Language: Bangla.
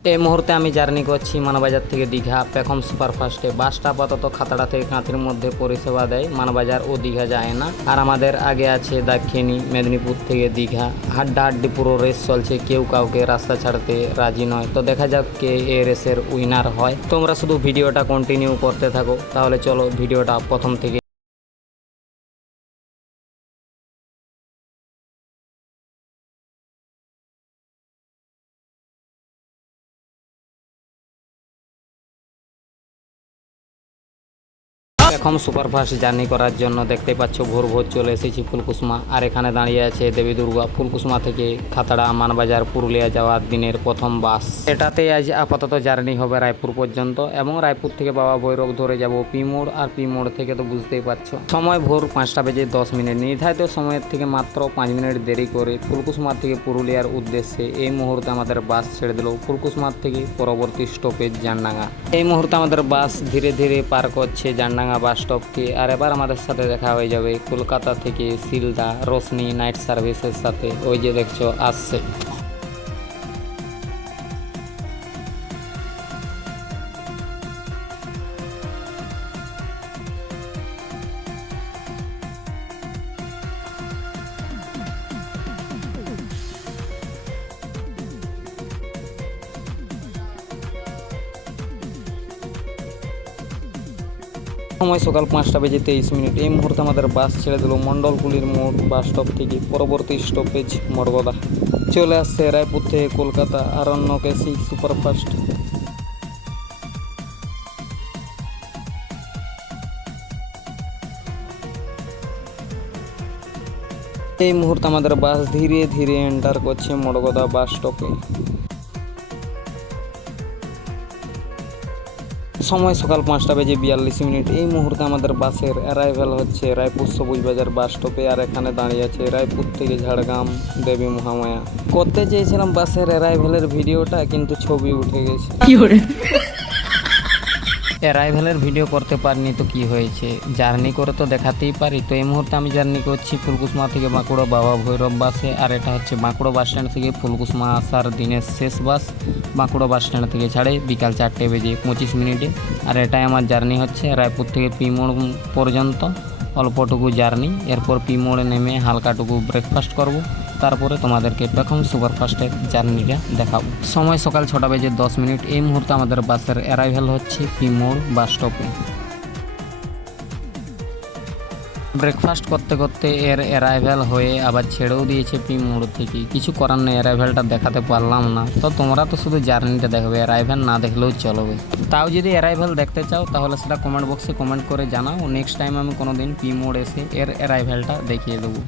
এই মুহূর্তে আমি জার্নি করছি মানবাজার থেকে দীঘা পেখম সুপারফাস্টে। বাসটা আপাতত খাতড়া থেকে কাঁথির মধ্যে পরিষেবা দেয়, মানবাজার ও দীঘা যায় না। আর আমাদের আগে আছে দাক্ষিণী, মেদিনীপুর থেকে দীঘা। হাড্ডাহাড্ডি পুরো রেস চলছে, কেউ কাউকে রাস্তা ছাড়তে রাজি নয়। তো দেখা যাক কে এ রেসের উইনার হয়। তোমরা শুধু ভিডিওটা কন্টিনিউ করতে থাকো, তাহলে চলো ভিডিওটা প্রথম থেকে। পেখম সুপারফাস্ট জার্নি করার জন্য দেখতে পাচ্ছ ভোর ভোর চলে এসেছি ফুলকুসমা। আর এখানে দাঁড়িয়ে আছে দেবী দুর্গা। ফুলকুসমা থেকে খাতড়া, মানবাজার, পুরুলিয়া যাওয়ার দিনের প্রথম বাস। এটাতে আজ আপাতত জার্নি হবে রায়পুর পর্যন্ত, এবং রায়পুর থেকে বাবা ভৈরব ধরে যাব পিমোড়। আর পিমোড় থেকে তো বুঝতেই পারছো সময় ভোর 5টা বেজে 10 মিনিট। নির্ধারিত সময়ের থেকে মাত্র 5 মিনিট দেরি করে ফুলকুসমা থেকে পুরুলিয়ার উদ্দেশ্যে এই মুহূর্তে আমাদের বাস ছেড়ে দিল। ফুলকুসমার থেকে পরবর্তী স্টপেজ জানডাঙ্গা। এই মুহূর্তে আমাদের বাস ধীরে ধীরে পার করছে জানডাঙ্গা বাস স্টপকে। আর এবার আমাদের সাথে দেখা হয়ে যাবে কলকাতা থেকে শিলদা রোশনি নাইট সার্ভিসের সাথে। ওই যে দেখছো আসছে। সময় সকাল 5টা বেজে 23 মিনিট। এই মুহূর্তে আমাদের বাস ছেড়ে দিল মণ্ডলগুলির মোড় বাস স্টপ থেকে। পরবর্তী স্টপেজ মর্গদা। চলে আসছে রায়পুর থেকে কলকাতা আরণ্যক এসি সুপারফাস্ট। এই মুহূর্তে আমাদের বাস ধীরে ধীরে এন্টার করছে মর্গদা বাস স্টপে। সময় সকাল 5টা বেজে 42 মিনিট। এই মুহূর্তে আমাদের বাসের অ্যারাইভেল হচ্ছে রায়পুর সবুজ বাজার বাস স্টপে। আর এখানে দাঁড়িয়ে আছে রায়পুর থেকে ঝাড়গ্রাম দেবী মহামায়া। করতে চেয়েছিলাম বাসের অ্যারাইভেলের ভিডিওটা, কিন্তু ছবি উঠে গেছে। অ্যারাইভেলের ভিডিও করতে পারিনি তো কি হয়েছে, জার্নি করে তো দেখাতেই পারি। তো এই মুহূর্তে আমি জার্নি করছি ফুলকুসমা থেকে বাঁকুড়া বাবা ভৈরব বাসে। আর এটা হচ্ছে বাঁকুড়া বাস স্ট্যান্ড থেকে ফুলকুসমা আসার দিনের শেষ বাস। বাঁকুড়া বাস স্ট্যান্ড থেকে ছাড়ে বিকাল 4টে বেজে 25 মিনিটে। আর এটাই আমার জার্নি হচ্ছে রায়পুর থেকে পিমোড় পর্যন্ত। অল্পটুকু জার্নি, এরপর পিমোড়ে নেমে হালকাটুকু ব্রেকফাস্ট করব। তারপরে তোমাদেরকে পেখম সুপারফাস্টের জার্নিটা দেখাবো। সময় সকাল 6টা বেজে 10 মিনিট। এই মুহূর্তে আমাদের বাসের অ্যারাইভেল হচ্ছে পিমোড় বাস স্টপে। ব্রেকফাস্ট করতে করতে এর অ্যারাইভেল হয়ে আবার ছেড়েও দিয়েছে পিমোড় থেকে। কিছু করার নেই, অ্যারাইভেলটা দেখাতে পারলাম না। তো তোমরা তো শুধু জার্নিটা দেখবে, অ্যারাইভেল না দেখলেও চলবে। তাও যদি অ্যারাইভেল দেখতে চাও তাহলে সেটা কমেন্ট বক্সে কমেন্ট করে জানাও। নেক্সট টাইম আমি কোনো দিন পিমোড় এসে এর অ্যারাইভেলটা দেখিয়ে দেবো।